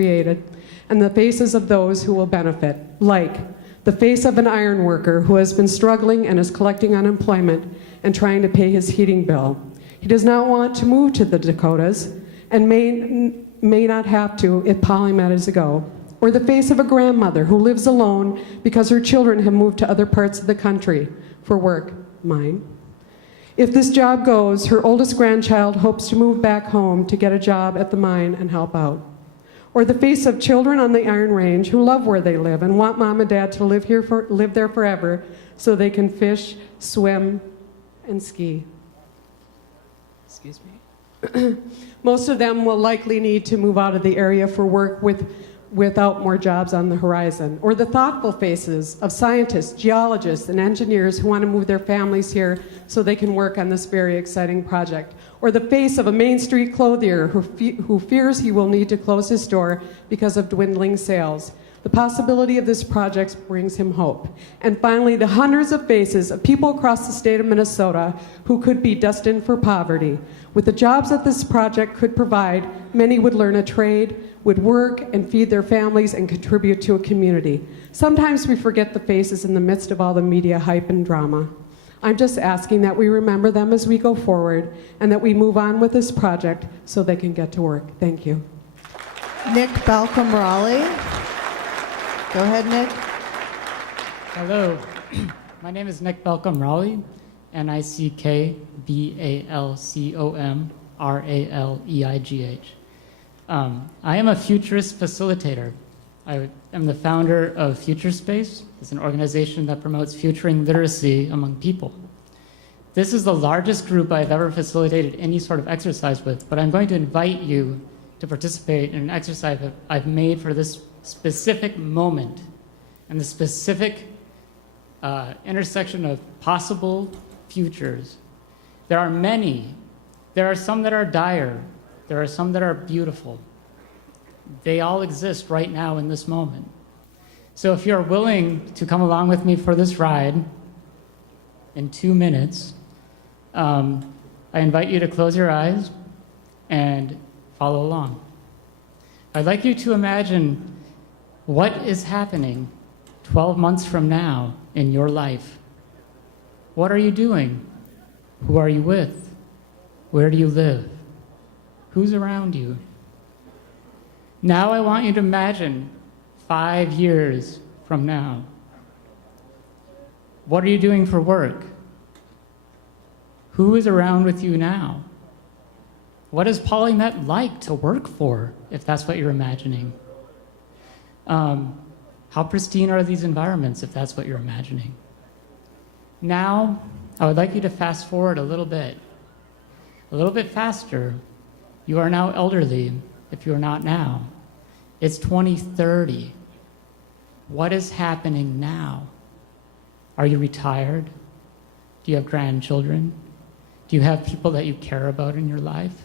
created, and the faces of those who will benefit, like the face of an iron worker who has been struggling and is collecting unemployment and trying to pay his heating bill. He does not want to move to the Dakotas and may not have to if PolyMet is a go. Or the face of a grandmother who lives alone because her children have moved to other parts of the country for work, mine. If this job goes, her oldest grandchild hopes to move back home to get a job at the mine and help out. Or the face of children on the Iron Range who love where they live and want mom and dad to live there forever so they can fish, swim, and ski. Excuse me. Most of them will likely need to move out of the area for work without more jobs on the horizon. Or the thoughtful faces of scientists, geologists, and engineers who want to move their families here so they can work on this very exciting project. Or the face of a Main Street clothier who fears he will need to close his store because of dwindling sales. The possibility of this project brings him hope. And finally, the hundreds of faces of people across the state of Minnesota who could be destined for poverty. With the jobs that this project could provide, many would learn a trade, would work and feed their families and contribute to a community. Sometimes we forget the faces in the midst of all the media hype and drama. I'm just asking that we remember them as we go forward and that we move on with this project so they can get to work. Thank you. Nick Balcom Raleigh. Go ahead, Nick. Hello, my name is Nick Balcom Raleigh, NickBalcomRaleigh. I am a futurist facilitator. I am the founder of FutureSpace. It's an organization that promotes futuring literacy among people. This is the largest group I've ever facilitated any sort of exercise with, but I'm going to invite you to participate in an exercise that I've made for this specific moment and the specific intersection of possible futures. There are many. There are some that are dire. There are some that are beautiful. They all exist right now in this moment. So if you're willing to come along with me for this ride in 2 minutes, I invite you to close your eyes and follow along. I'd like you to imagine what is happening 12 months from now in your life. What are you doing? Who are you with? Where do you live? Who's around you? Now I want you to imagine 5 years from now. What are you doing for work? Who is around with you now? What is PolyMet like to work for, if that's what you're imagining? How pristine are these environments, if that's what you're imagining? Now, I would like you to fast forward a little bit faster. You are now elderly, if you're not now. It's 2030. What is happening now? Are you retired? Do you have grandchildren? Do you have people that you care about in your life?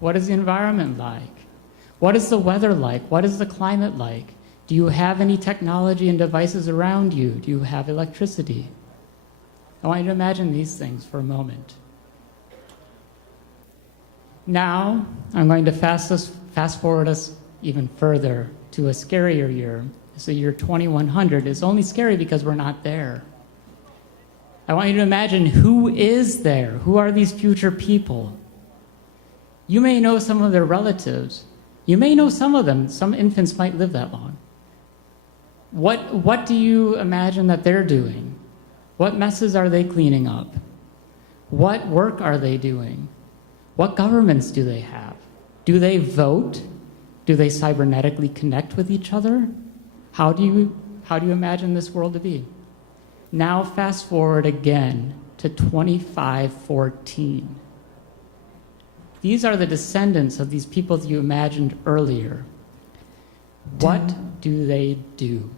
What is the environment like? What is the weather like? What is the climate like? Do you have any technology and devices around you? Do you have electricity? I want you to imagine these things for a moment. Now, I'm going to fast forward us even further to a scarier year. So year 2100 is only scary because we're not there. I want you to imagine who is there. Who are these future people? You may know some of their relatives. You may know some of them. Some infants might live that long. What do you imagine that they're doing? What messes are they cleaning up? What work are they doing? What governments do they have? Do they vote? Do they cybernetically connect with each other? How do you imagine this world to be? Now fast forward again to 2514. These are the descendants of these people that you imagined earlier. What do they do?